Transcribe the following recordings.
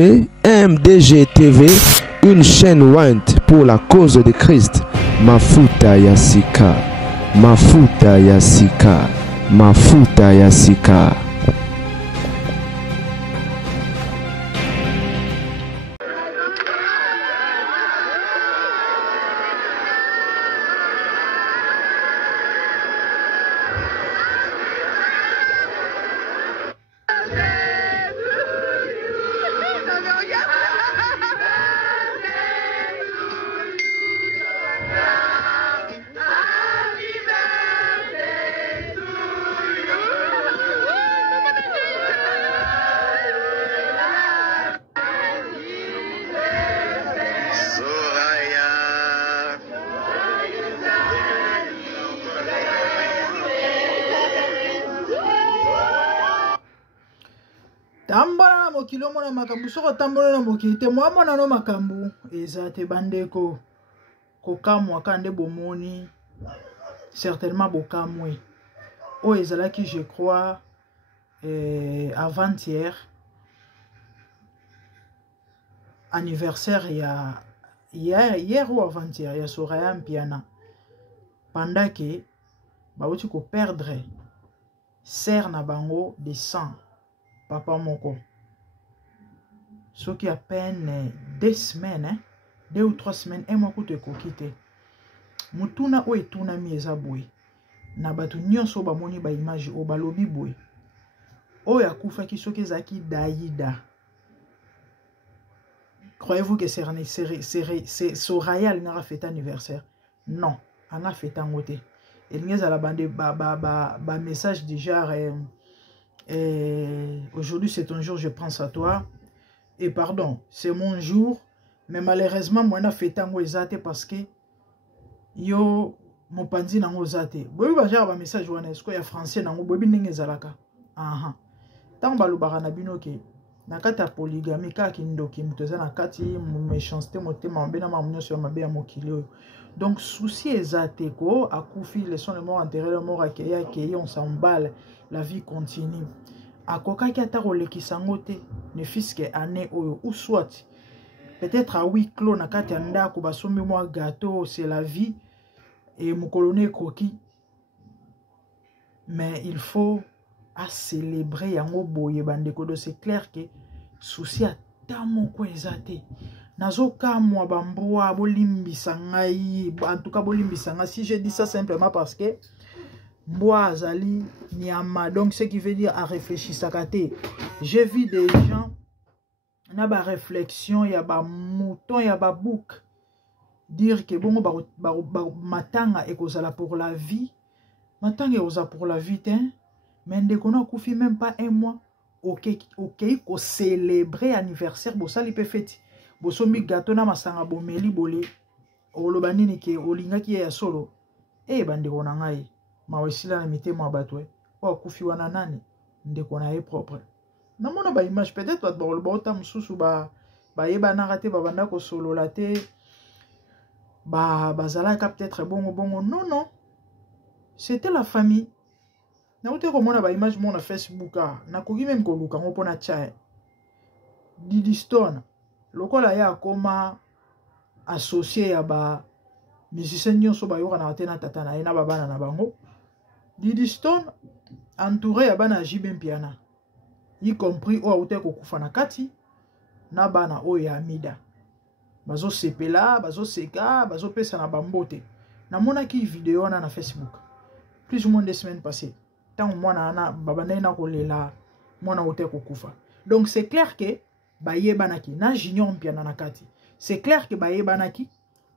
TV, MDG TV, une chaîne Wint pour la cause de Christ. Mafuta Yasika, Mafuta Yasika, Mafuta Yasika. Tambola na mokilo mona makambu soko tambola na mokili te mwa mona no makambu eza te bandeko kokamwa kande bomoni certainement bokamwe o ezalaki je crois avant-hier anniversaire ya hier ou avant-hier ya Soraya Mpiana pendant que bauti ko perdre sœur na bango de sang papa moko ce qui a peine 2 semaines 2 ou 3 semaines et moi koute kokite mutuna o etuna mi eza boy na batu nyonso ba moni ba image o balobi boy o ya kufa ki soki zaki daïda. Croyez-vous que c'est Soraya n'a fait anniversaire? Non, elle a fait un côté. Elle n'y a la bande ba message du genre aujourd'hui c'est ton jour, je pense à toi. Et pardon, c'est mon jour. Mais malheureusement, moi, je fait un zate parce que yo mon panzi nango zate. Bobi ba genre ba message wana est-ce qu'il y a français nango bobi ndenge zalaka. Aha. Tant balubara na bino ke na kata polygamie ka kindoki mutoza na kati méchanceté motema mbena mamunyo sur mabe ya mokili. Donc souci ezate ko akufi les son le mort enterré le mort accueilli on s'emballe, la vie continue. Akoka ki ata kolekisa ngo te ne fiske année oyo ou soit peut-être à huis clos na kati ya ndako basombi mwa gâteau, c'est la vie et mukoloné koki. Mais il faut à célébrer yango boye bandeko do c'est clair que souci ata moko ezate nazo kamwa bambwa bolimbisa ngai en tout cas bolimbisa ngai si je dis ça simplement parce que moi azali nyama donc ce qui veut dire à réfléchir sakate. J'ai vu des gens na ba réflexion ya ba mouton ya ba bouc dire que bon matanga ekozala pour la vie matanga ekozala pour la vie hein. Mais dès qu'on a koufi même pas un mois, ok, ko célébrer anniversaire, bo sali pe fête. Bo sombi gâteau na masanga bo meli bolé. Olobani ni ke olinga ki ya solo. Eh bande kona ngai. Ma wesila na mité mo batwe. O koufi wana nani? Nde kona e propre. Na mona ba image peut-être ba bo ta mususu ba yeba na raté ba banda ko solo la te. Ba zala ka peut-être bongo non. C'était la famille. Na ote ko mona ba image mon na Facebook na kogi même ko luka ngo pona cha Didi Stone lokola ya koma associé ya ba musicien nyonso ba yoka na tena tata na ena babana na bango. Didi Stone entouré ya bana JB Mpiana y compris o ote ko kufa na kati na bana o ya Amida bazo sepela bazo seka bazo pesa na bambote na mona ki vidéo na Facebook plus ou moins 2 semaines passées. Mwana babana na kolela mwana ote kokufa. Donc c'est clair que baye banaki na Junior Mpiana na kati. C'est clair que baye banaki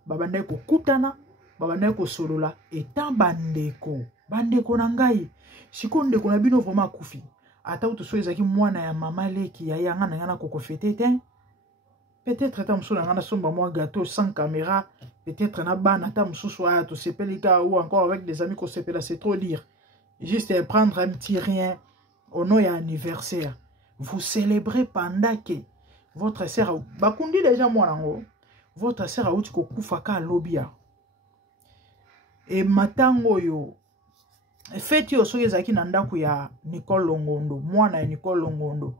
babanda ko kutana babanda ko solola eta bandeko na ngai sikonde ko na bino vraiment kufi ata uto so ezaki mwana ya mama leki ya yanga na ngana ko fete te peut-être ta msula ngana somba mwa gâteau sans caméra peut-être na bana ta msusu a to sepelika ou encore avec des amis ko sepela c'est trop dire. Juste prendre un petit rien au nom et anniversaire. Vous célébrez pendant que votre sœur bakundi déjà moi votre sœur a outi ko kufaka lobia. Et matango yo feti yo soki ezaki na ndaku ya Nicole Longondo, mwana ya Nicole Longondo.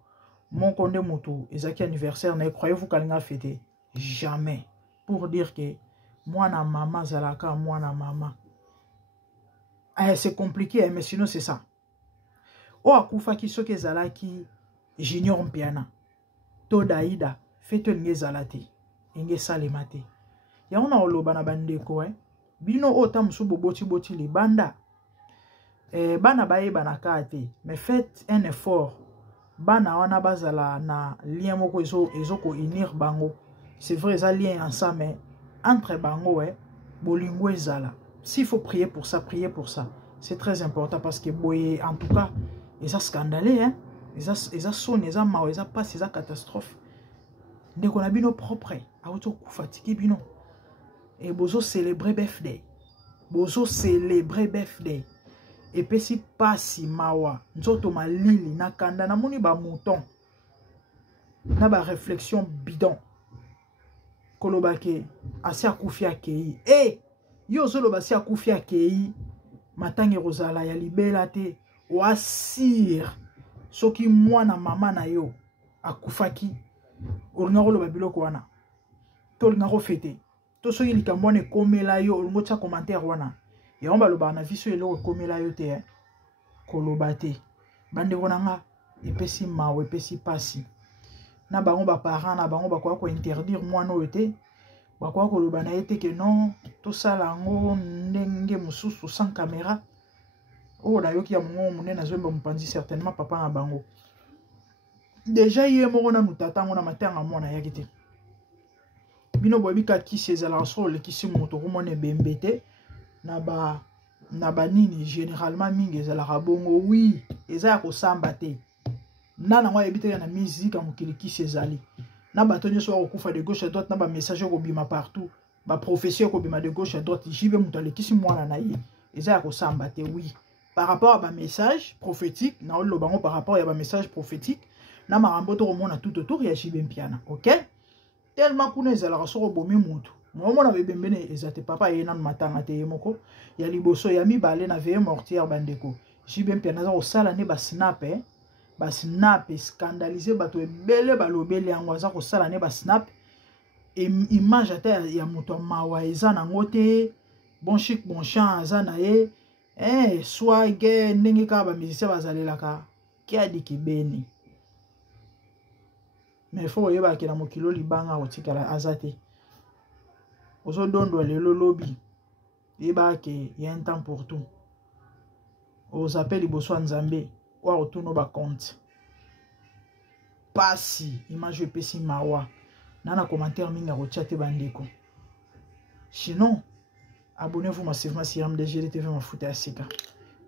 mon condé moto, ezaki anniversaire, ne croyez-vous qu'elle a fêté? Jamais. Pour dire que moi na maman zalaka, moi na maman. C'est compliqué, mais sinon c'est ça. O akufa ki soke zalaki junior mpiana. To daïda, fête nge zalate, nge salemate. Ya on a oloba na bandeko, bino otam sou boti boti li banda. Bana baye bana kate, mais faites un effort. Bana wana bazala na lien moko ezo ko unir bango. C'est vrai, ça lien ensemble, mais entre bango, bolingo ezala. S'il faut prier pour ça, priez pour ça. C'est très important parce que boye, en tout cas, ils ont scandalé, hein. Ils ont sonné, ils ont mal, ils ont passé, ils ont catastrophe. Dès qu'on a bino propre, à auto fatigué bino. Et bozo célébrer birthday. Bozo célébrer birthday. Et puis si pas si mawa, nzoto ma lili na kanda na moni ba mouton. Na ba réflexion bidon. Kolobake asi akufi akei. Yo zolo basi akufi akei. Matangi rozala ya libela te. Wasir. Soki mwana mama na yo akufaki. Olinga koloba biloko wana. To olinga ko fete. To soki likambo ne komela yo olingo tsa commentaire wana. Et on va le bar na viso et le comme la yote kolobate bande konanga epesi mawe epesi pasi na bango ba parents na bango ba ko interdire moi no yote ba ko koloba na yote que non tout ça là ngo ndenge mususu sans caméra oh na yoki ya mongo munene na zomba mpanzi certainement papa na bango déjà yé mo na mutata ngo na matanga mona yakite bino bobi ka ki sezala so le ki si moto ko mona bembete na ba nini généralement mingi ezalaka bongo oui eza ko samba te nana ngwa ebite na musique amukili ki sezali na bato nyoso ko kufa de gauche à droite na ba message ko bima partout ba professeur ko bima de gauche à droite jibe muto le kisi mwana na ye eza ko samba te oui par rapport à ba message prophétique na lo bango par rapport à ba message prophétique na marambo to mona tout autour ya jibe mpiana OK tellement kuna ezalaka so ko bomi mutu moi na bembene ezate papa yena matanga te moko ya liboso ya mibale na veye mortière bandeko jibe mpiana za osala ne ba snap scandaliser bato ebele balobele yango za kosala ne ba snap image ata ya moto mawa eza na ngote bon chic bon chant aza na ye swage ndenge ka ba musicien bazalelaka kiadi kibeni mais faut yeba ke na mokilo libanga otikala azate ozo dondo lelo lobby yeba ke y a un temps pour tout aux appels liboso nzambe wa otuno ba compte pasi image pesi mawa nana commentaire minga ko chatte bandeko sinon abonnez-vous massivement sur MDG TV Mafuta ya Sika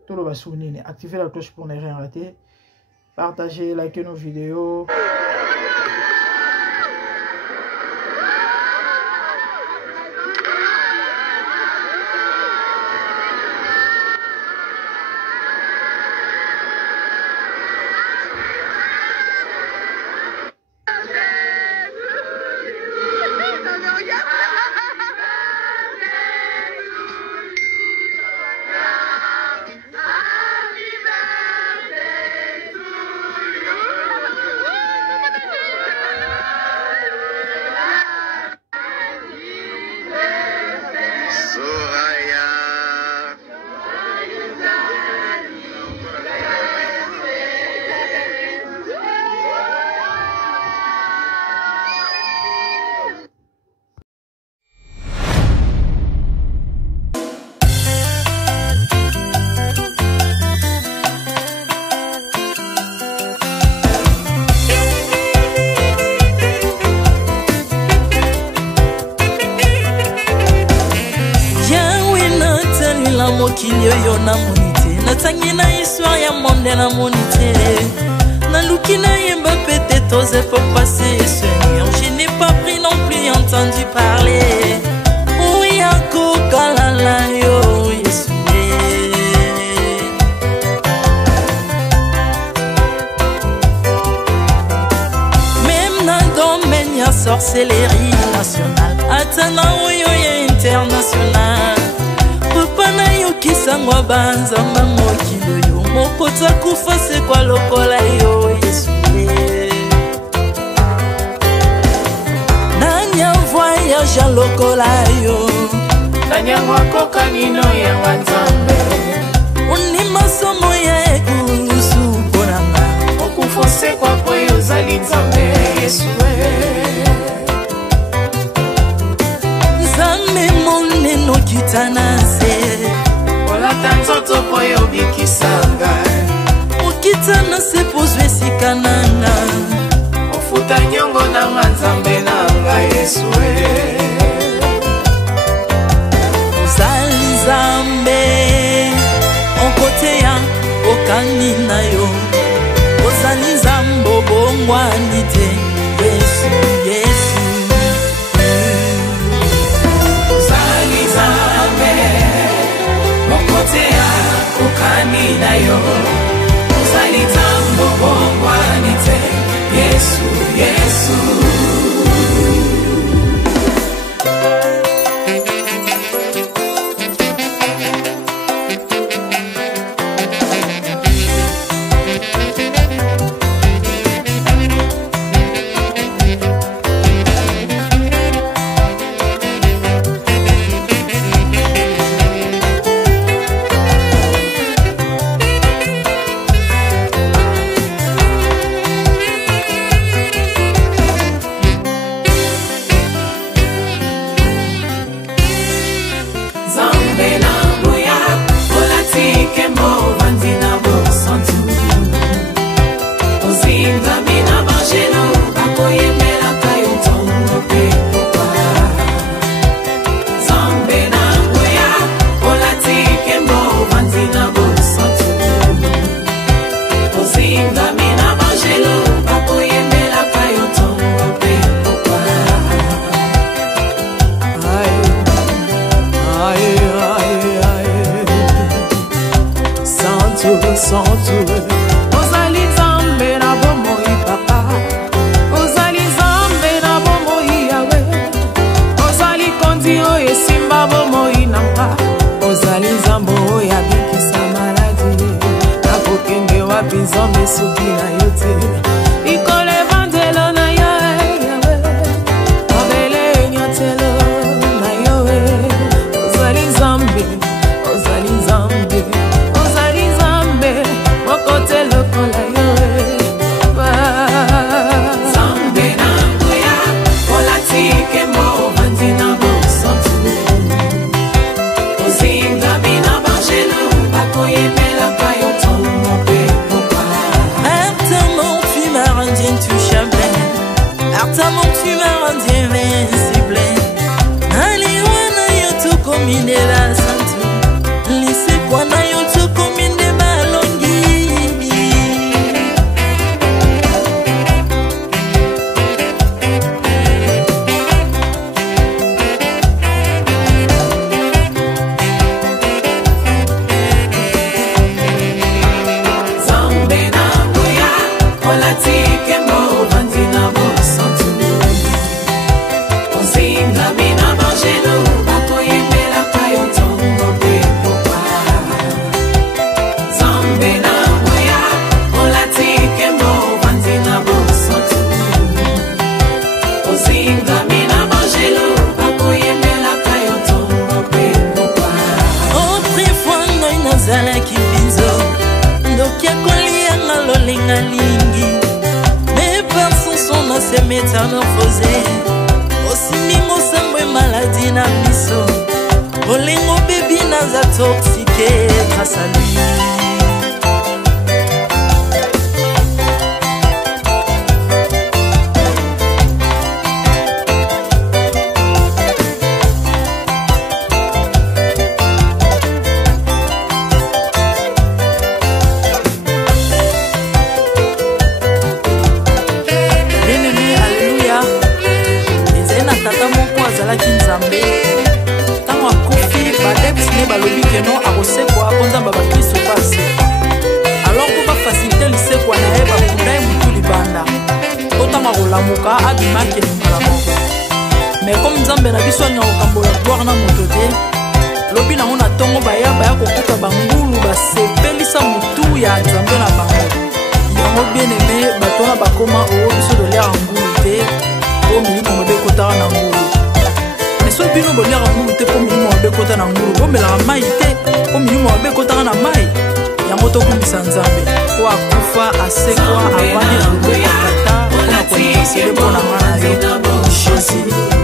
tout le basounine activez la cloche pour ne rien rater partagez likez nos vidéos. mokili oyo namoni te, natangi na histoire ya monde namoni te, naluki nayemba pete toze pour passer Seigneur, je n'ai pas pris non plus entendu parler. Oui akokalala yo Yesu même na domaine ya sorcellerie nationale, atana oyo ya international. Papa na yo kisangwa banzamba mokilo yo mokota kufa se kwa lokola yo Yesu kananga ofuta nyongo nanga nzambe nanga Yesu ozali nzambe onkoteya okani na yo ozali nzambe obongwani te Yesu Yesu ozali nzambe onkoteya okani na yo ozali nzambe obongwani te Yesu Yesu ozali nzambe na bomoi papa ozali nzambe na bomoi yawe ozali kondi oyo esimba bomoi nanga ozali nzambe oyo abikisa maladi nakokende wapi nzambe soki na yo te ikolo evangelo na yo yawe mabele enyatelo na yo ozali nzambe ozali nzambe kote lokola yo Zambe na ngoya olatike mo vandina bosantu ozinga bina bangelo bakoyemela kayo tomo pe popa Artamon tu m'as rendu intouchable Artamon tu m'as rendu invincible Aliwana yo to komine la santu Lise kwana yo to komine balongi olatike mo vandina bosantu ozinga bina bangelo bakoyemela kayo ntongo pe popa Zambe na ngoya olatike mo vandina bosantu ozinga bina bangelo bakoyemela kayo ntongo pe popa Autrefois noi nazalaki binzo ndoki akolianga lolenga lingi mes personnes sont dans ces métamorphosés osimingo sambwe maladie na miso olengo bebi naza toxique grâce à lui Tango akofi badepsine balobi keno akosekwa konzamba bakristo pasi alors po bafacilite lisekwa na ye bakunda ye mutu libanda otango akolamuka abimaki elingala moko mais comme nzambe na biso alinga kokambola gloire na moto te lobi nango na ntongo baya kokuta bangulu basepelisa mutu ya nzambe na bango yango bien aimé bato wana bakoma oyo biso dolera ngulu te po milimo mobe ekotaka na ngulu so bino bolera ngulu te po milimo mabe ekota na ngulu bomelaka mai te po milimo mabe ekotaka na mai yango tokumbisa nzambe po akufa asekwa avandi na ngulu ya tata mpona konikasele mpo na nga na yo Jésus